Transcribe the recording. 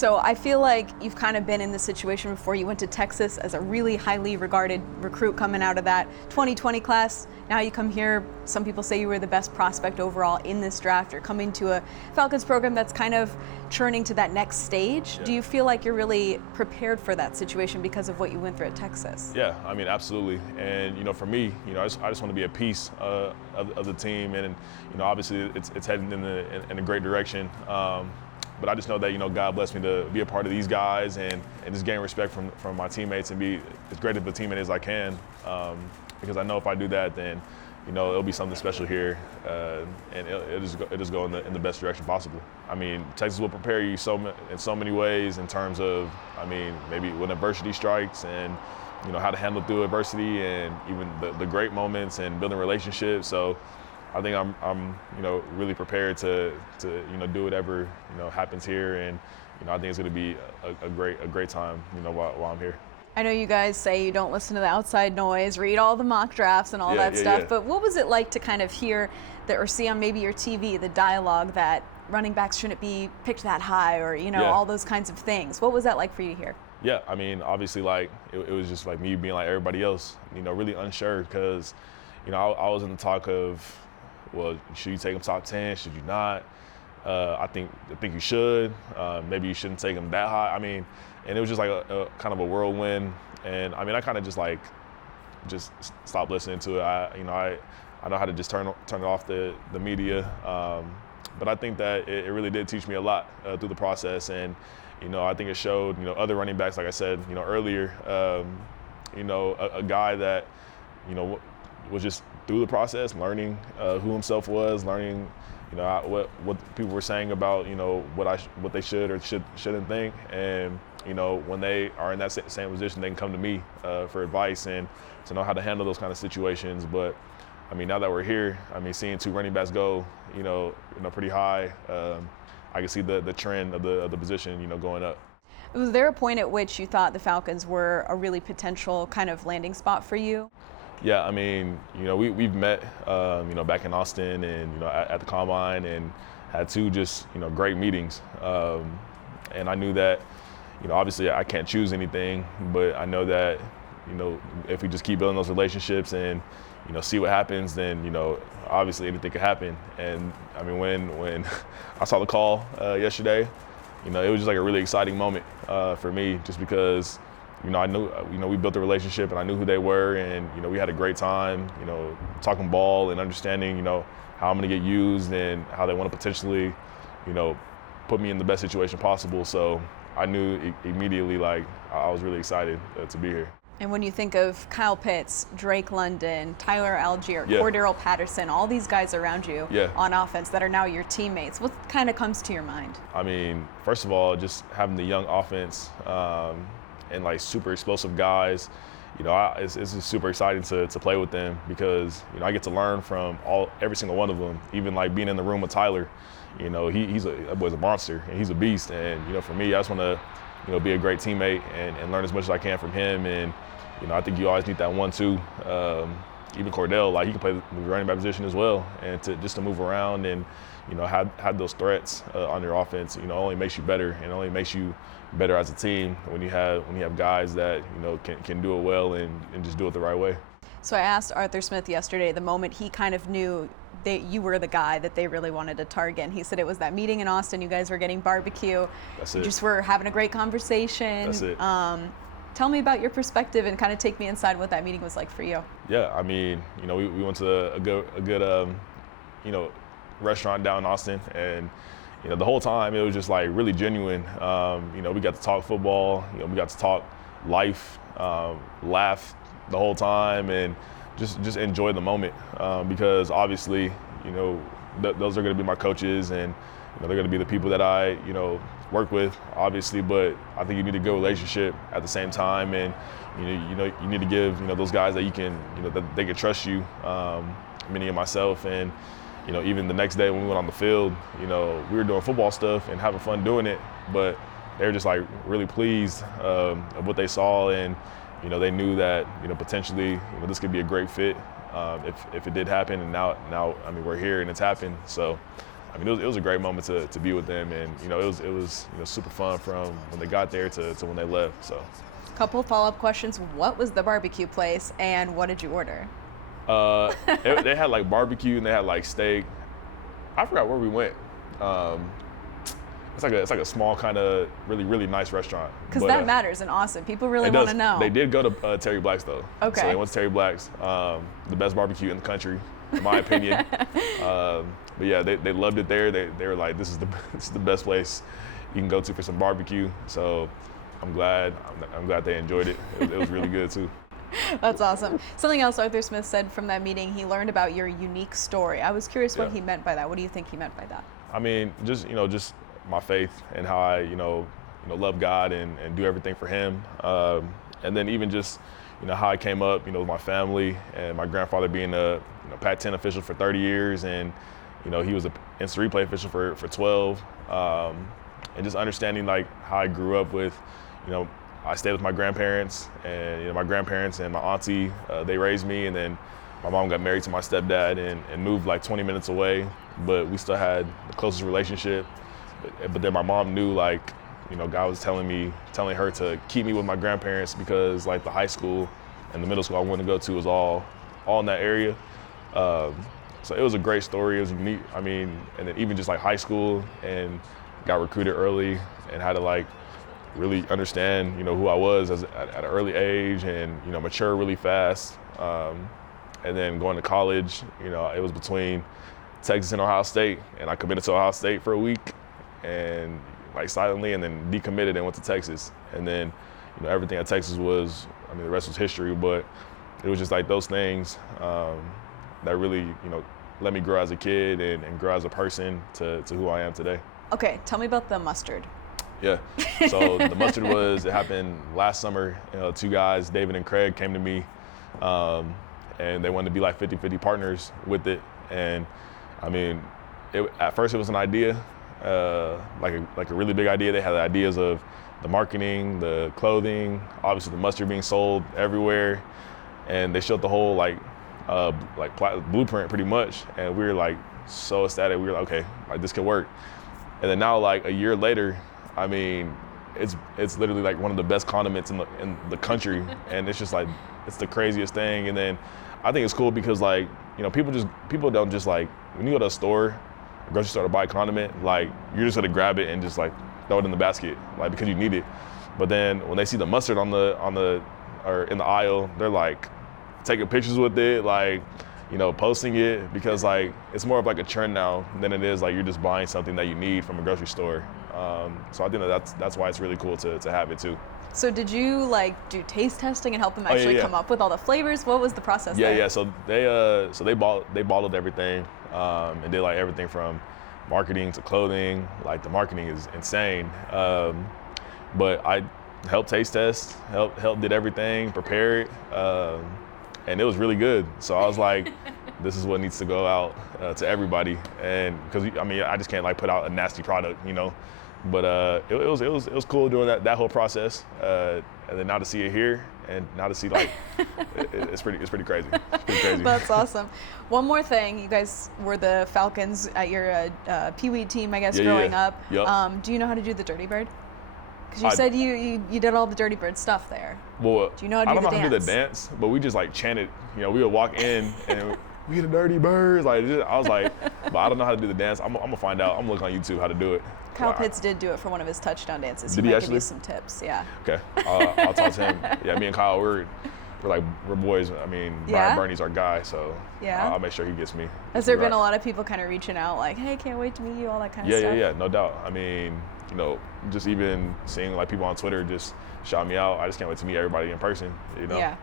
So I feel like you've kind of been in this situation before. You went to Texas as a really highly regarded recruit coming out of that 2020 class. Now you come here, some people say you were the best prospect overall in this draft. You're coming to a Falcons program that's kind of churning to that next stage. Yeah. Do you feel like you're really prepared for that situation because of what you went through at Texas? Yeah, I mean, absolutely. And, for me, I just want to be a piece of the team. And, obviously it's heading in a great direction. But I just know that, God blessed me to be a part of these guys and just gain respect from my teammates and be as great of a teammate as I can. Because I know if I do that, then, it'll be something special here, and it'll just go in the best direction possible. I mean, Texas will prepare you in so many ways in terms of, maybe when adversity strikes and, how to handle through adversity and even the great moments and building relationships. So I think I'm really prepared to do whatever, happens here. And, I think it's going to be a great time, while I'm here. I know you guys say you don't listen to the outside noise, read all the mock drafts and all that stuff, but what was it like to kind of hear that or see on maybe your TV the dialogue that running backs shouldn't be picked that high or, all those kinds of things? What was that like for you to hear? Yeah, I mean, obviously, it was just like me being like everybody else, really unsure because, I was in the talk of, well, should you take him top 10? Should you not? I think you should. Maybe you shouldn't take him that high. And it was just like a kind of a whirlwind. And I kind of just stopped listening to it. I know how to just turn it off the media. But I think that it really did teach me a lot through the process. And, I think it showed, other running backs, like I said, earlier, a guy that, was just through the process, learning who himself was, learning, what people were saying about, what they should or shouldn't think. And, when they are in that same position, they can come to me for advice and to know how to handle those kind of situations. But, now that we're here, seeing two running backs go, pretty high, I can see the trend of the position, going up. Was there a point at which you thought the Falcons were a really potential kind of landing spot for you? Yeah, we've met, back in Austin and, at the Combine and had two just, great meetings. And I knew that, obviously I can't choose anything, but I know that, if we just keep building those relationships and, see what happens, then, obviously anything could happen. And when I saw the call yesterday, it was just like a really exciting moment for me just because, I knew, we built a relationship and I knew who they were and, we had a great time, talking ball and understanding, how I'm going to get used and how they want to potentially, put me in the best situation possible. So I knew immediately, I was really excited to be here. And when you think of Kyle Pitts, Drake London, Tyler Algier, Cordero Patterson, all these guys around you on offense that are now your teammates, what kind of comes to your mind? First of all, just having the young offense and super explosive guys, it's just super exciting to play with them because, I get to learn from every single one of them, even being in the room with Tyler. He's a monster and he's a beast. And, for me, I just want to, be a great teammate and learn as much as I can from him. And, I think you always need that 1-2. Even Cordell, he can play the running back position as well. And to move around and, have those threats on your offense, only makes you better and only makes you better as a team when you have guys that, can do it well and just do it the right way. So I asked Arthur Smith yesterday, the moment he kind of knew that you were the guy that they really wanted to target. And he said it was that meeting in Austin. You guys were getting barbecue. That's it. Just were having a great conversation. That's it. Tell me about your perspective and kind of take me inside what that meeting was like for you. Yeah, we went to a good restaurant down in Austin, and the whole time it was just really genuine. We got to talk football. We got to talk life, laugh the whole time, and just enjoy the moment because obviously, those are going to be my coaches and they're going to be the people that I, work with, obviously, but I think you need a good relationship at the same time, and you need to give those guys that you can, that they can trust you, Minnie and myself, and even the next day when we went on the field, we were doing football stuff and having fun doing it, but they were just really pleased of what they saw, and they knew that potentially this could be a great fit if it did happen, and now we're here and it's happened. So I mean, it was a great moment to be with them, and it was super fun from when they got there to when they left. So, couple follow-up questions. What was the barbecue place, and what did you order? they had like barbecue and they had like steak. I forgot where we went. It's like a small kind of really nice restaurant. Because that matters in Austin. People really want to know. They did go to Terry Black's though. Okay. So they went to Terry Black's, the best barbecue in the country, in my opinion. But yeah, they loved it there. They were like, this is the best place you can go to for some barbecue. So I'm glad they enjoyed it. It was really good too. That's awesome. Something else Arthur Smith said from that meeting, he learned about your unique story. I was curious what he meant by that. What do you think he meant by that? I mean, just my faith and how I love God and do everything for Him, and then even just how I came up with my family and my grandfather being a Pac-10 official for 30 years, and he was an instant replay official for 12, and just understanding like how I grew up with I stayed with my grandparents, and my grandparents and my auntie, they raised me, and then my mom got married to my stepdad and moved like 20 minutes away, but we still had the closest relationship. But then my mom knew like, God was telling her to keep me with my grandparents because like the high school and the middle school I wanted to go to was all in that area. So it was a great story. It was unique. I mean, and then even just like high school, and got recruited early and had to like really understand, who I was at an early age, and mature really fast. And then going to college, it was between Texas and Ohio State, and I committed to Ohio State for a week, and like silently, and then decommitted and went to Texas. And then, everything at Texas was, the rest was history. But it was just like those things that really, let me grow as a kid and grow as a person to who I am today. Okay, tell me about the mustard. Yeah, so the mustard it happened last summer. Two guys, David and Craig, came to me, and they wanted to be like 50-50 partners with it. And at first it was an idea, like a really big idea. They had the ideas of the marketing, the clothing, obviously the mustard being sold everywhere, and they showed the whole blueprint pretty much. And we were like so ecstatic. We were like, okay, like this could work. And then now, like a year later, it's literally like one of the best condiments in the country, and it's just like it's the craziest thing. And then I think it's cool because like people don't just like when you go to a store, a grocery store to buy a condiment, like you're just gonna grab it and just like throw it in the basket, like because you need it. But then when they see the mustard on the or in the aisle, they're like taking pictures with it, like posting it, because like it's more of like a trend now than it is like you're just buying something that you need from a grocery store. So I think that's why it's really cool to have it too. So did you like do taste testing and help them actually come up with all the flavors? What was the process there? Yeah. So they bottled everything, and did like everything from marketing to clothing. Like the marketing is insane. But I helped taste test, helped did everything, prepare it, and it was really good. So I was like, this is what needs to go out to everybody, and because I just can't like put out a nasty product, But it was cool doing that whole process, and then now to see it here, and now to see like it's pretty crazy. It's pretty crazy. That's awesome. One more thing, you guys were the Falcons at your Peewee team, I guess, growing up. Yep. Do you know how to do the Dirty Bird? Because you said you did all the Dirty Bird stuff there. Well, do you know how to do the dance? I don't know how to do the dance, but we just like chanted. We would walk in and we the Dirty Birds. Like I was like, but I don't know how to do the dance. I'm gonna find out. I'm gonna look on YouTube how to do it. Kyle Pitts did do it for one of his touchdown dances. Did he he might actually? Give you some tips. Yeah. Okay, I'll talk to him. Yeah, me and Kyle, we're boys. Brian Burney's our guy, so I'll make sure he gets me. Has there been a lot of people kind of reaching out, like, hey, can't wait to meet you, all that kind of stuff? Yeah, no doubt. Just even seeing like people on Twitter just shout me out. I just can't wait to meet everybody in person. Yeah.